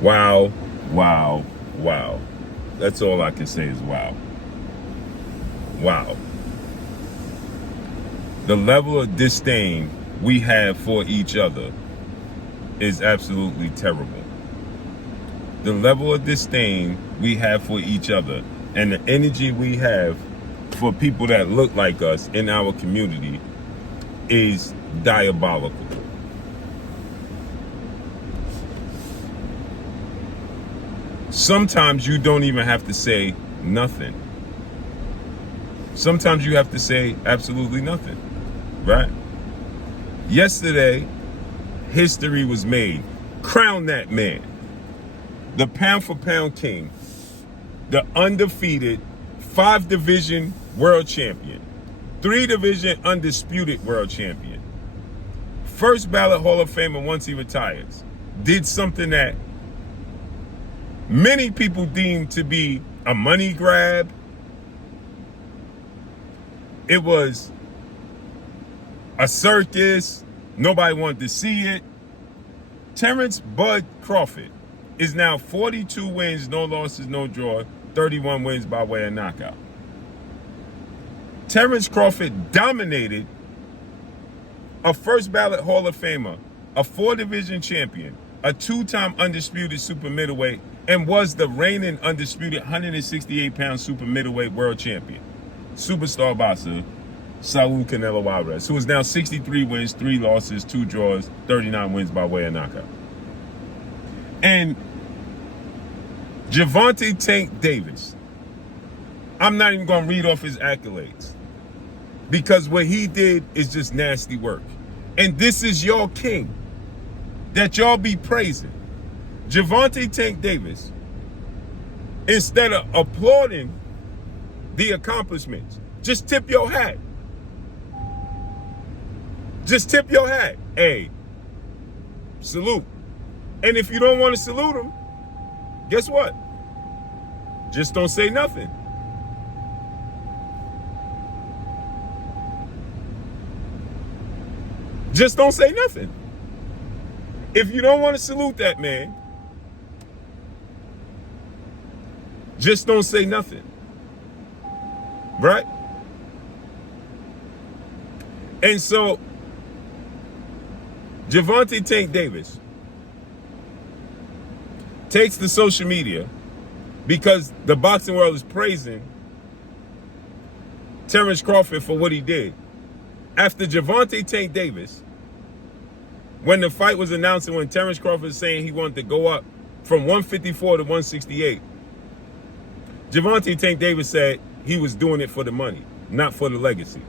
Wow, wow, wow. That's all I can say is wow. Wow. The level of disdain we have for each other is absolutely terrible. The level of disdain we have for each other and the energy we have for people that look like us in our community is diabolical. Sometimes you don't even have to say nothing. Sometimes you have to say absolutely nothing, right? Yesterday, history was made. Crown that man. The pound for pound king. The undefeated 5-division world champion. 3-division undisputed world champion. First ballot Hall of Famer once he retires. Did something that many people deem to be a money grab. It was a circus. Nobody wanted to see it. Terence Bud Crawford is now 42 wins, no losses, no draw, 31 wins by way of knockout. Terence Crawford dominated a first ballot Hall of Famer, a 4-division champion, a 2-time undisputed super middleweight, and was the reigning undisputed 168-pound super middleweight world champion. Superstar boxer, Saul Canelo Alvarez, who is now 63 wins, 3 losses, 2 draws, 39 wins by way of knockout. And Gervonta Tank Davis, I'm not even going to read off his accolades because what he did is just nasty work. And this is your king that y'all be praising. Gervonta Tank Davis, instead of applauding the accomplishments, just tip your hat. Just tip your hat. Hey, salute. And if you don't want to salute him, guess what? Just don't say nothing. Just don't say nothing. If you don't want to salute that man, just don't say nothing. Right? And so, Gervonta Tank Davis takes to social media because the boxing world is praising Terence Crawford for what he did. After Gervonta Tank Davis, when the fight was announced and when Terence Crawford was saying he wanted to go up from 154 to 168, Gervonta Tank Davis said he was doing it for the money, not for the legacy.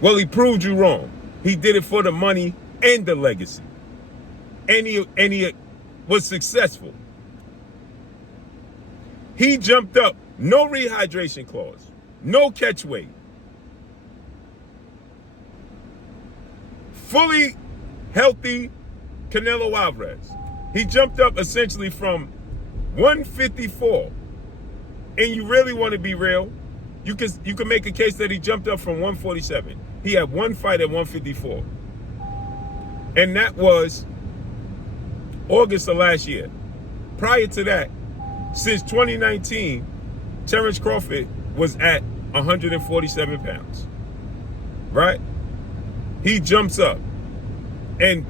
Well, he proved you wrong. He did it for the money and the legacy. And he was successful. He jumped up, no rehydration clause, no catch weight. Fully healthy Canelo Alvarez. He jumped up essentially from 154. And you really want to be real, you can make a case that he jumped up from 147. He had one fight at 154. And that was August of last year. Prior to that, since 2019, Terence Crawford was at 147 pounds. Right? He jumps up. And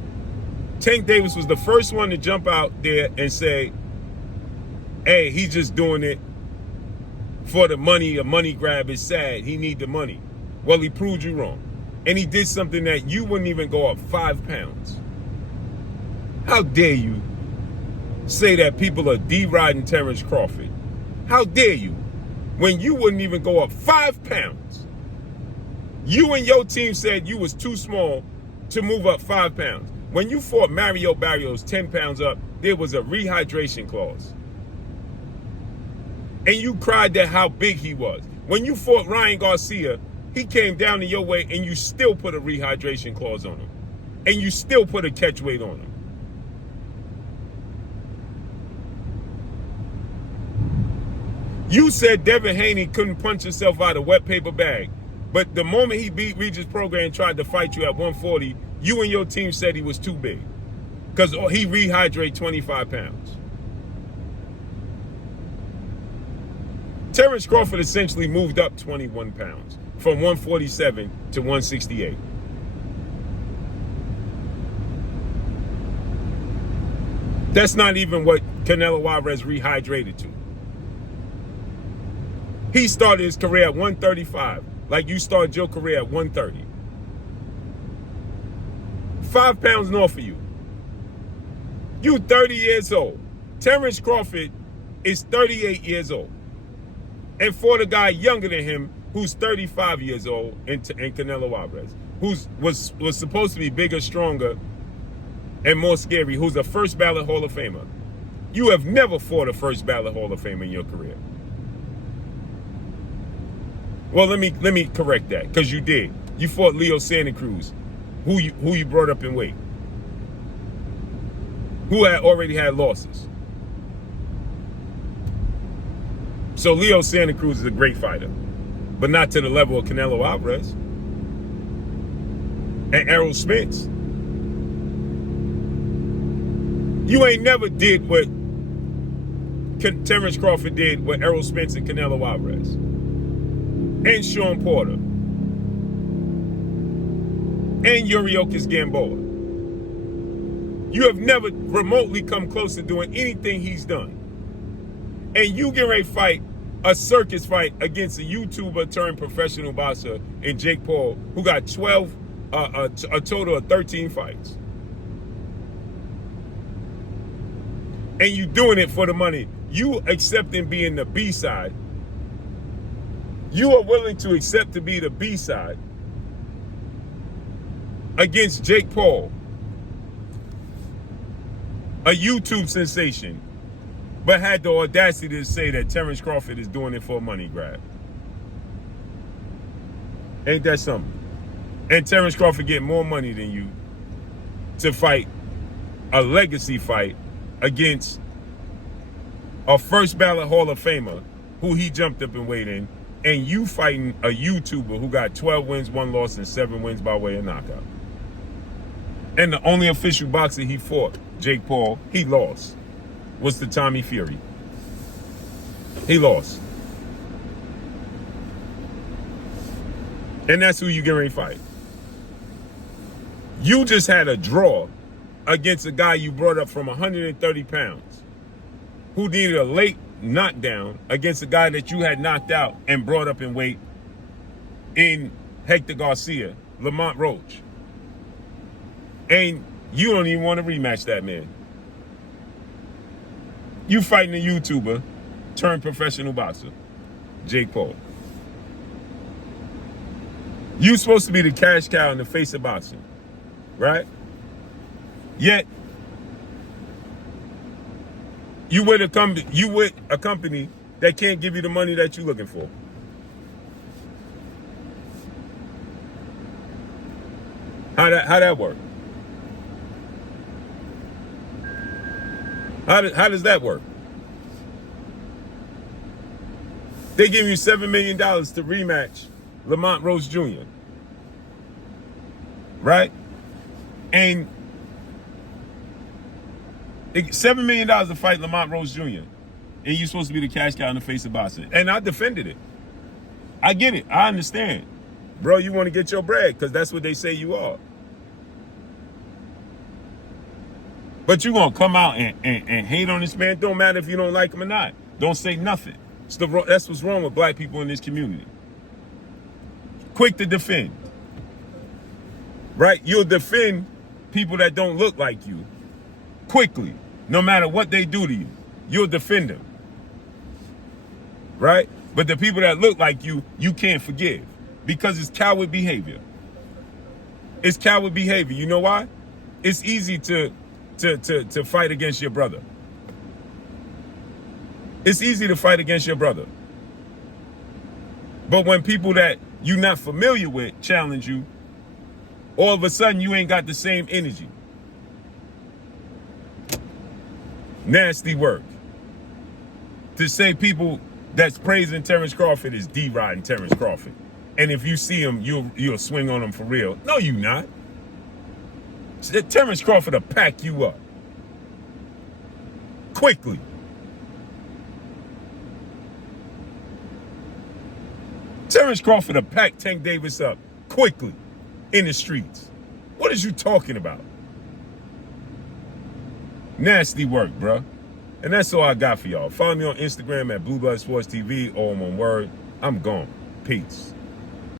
Tank Davis was the first one to jump out there and say, hey, he's just doing it for the money. A money grab is sad. He need the money. Well, he proved you wrong. And he did something that you wouldn't even go up 5 pounds. How dare you say that people are deriding Terence Crawford? How dare you when you wouldn't even go up 5 pounds? You and your team said you was too small to move up 5 pounds. When you fought Mario Barrios 10 pounds up, there was a rehydration clause. And you cried at how big he was. When you fought Ryan Garcia, he came down to your weight and you still put a rehydration clause on him. And you still put a catch weight on him. You said Devin Haney couldn't punch himself out of a wet paper bag. But the moment he beat Regis Prograis and tried to fight you at 140, you and your team said he was too big. because he rehydrate 25 pounds. Terence Crawford essentially moved up 21 pounds from 147 to 168. That's not even what Canelo Alvarez rehydrated to. He started his career at 135, like you started your career at 130. 5 pounds north of you. You 30 years old. Terence Crawford is 38 years old. And for the guy younger than him, who's 35 years old, and Canelo Alvarez, who was supposed to be bigger, stronger, and more scary, who's a first ballot Hall of Famer. You have never fought a first ballot Hall of Famer in your career. Well, let me correct that, because you did. You fought Leo Santa Cruz, who you brought up in weight, who had already had losses. So Leo Santa Cruz is a great fighter, but not to the level of Canelo Alvarez and Errol Spence. You ain't never did what Terence Crawford did with Errol Spence and Canelo Alvarez and Sean Porter and Yuriorkis Gamboa. You have never remotely come close to doing anything he's done. And you get ready to fight a circus fight against a YouTuber turned professional boxer in Jake Paul, who got a total of 13 fights. And you doing it for the money. You accepting being the B-side. You are willing to accept to be the B-side against Jake Paul, a YouTube sensation, but had the audacity to say that Terence Crawford is doing it for a money grab. Ain't that something? And Terence Crawford getting more money than you to fight a legacy fight against a first ballot Hall of Famer who he jumped up and weighed in, and you fighting a YouTuber who got 12 wins, 1 loss, and 7 wins by way of knockout. And the only official boxer he fought, Jake Paul, he lost, was to Tommy Fury. He lost. And that's who you get ready to fight. You just had a draw against a guy you brought up from 130 pounds who needed a late knockdown against a guy that you had knocked out and brought up in weight in Hector Garcia, Lamont Roach. And you don't even want to rematch that man. You fighting a YouTuber turned professional boxer, Jake Paul. You supposed to be the cash cow in the face of boxing, right? Yet you with a company that can't give you the money that you're looking for. How that work? How does that work? They give you $7 million to rematch Lamont Roach Jr. Right? And $7 million to fight Lamont Roach Jr. And you're supposed to be the cash cow in the face of boxing. And I defended it. I get it. I understand. Bro, you want to get your bread because that's what they say you are. But you're going to come out and hate on this man. Don't matter if you don't like him or not. Don't say nothing. That's what's wrong with black people in this community. Quick to defend. Right? You'll defend people that don't look like you quickly. No matter what they do to you, you'll defend them. Right? But the people that look like you, you can't forgive. Because it's coward behavior. It's coward behavior. You know why? It's easy to fight against your brother. It's easy to fight against your brother. But when people that you're not familiar with challenge you, all of a sudden you ain't got the same energy. Nasty work. To say people that's praising Terence Crawford is D-riding Terence Crawford. And if you see him, you'll swing on him for real. No, you not. Terence Crawford will pack you up. quickly. Terence Crawford will pack Tank Davis up quickly in the streets. What is you talking about? Nasty work, bruh. And that's all I got for y'all. Follow me on Instagram at Blue Blood Sports TV, all in one word. I'm gone. Peace.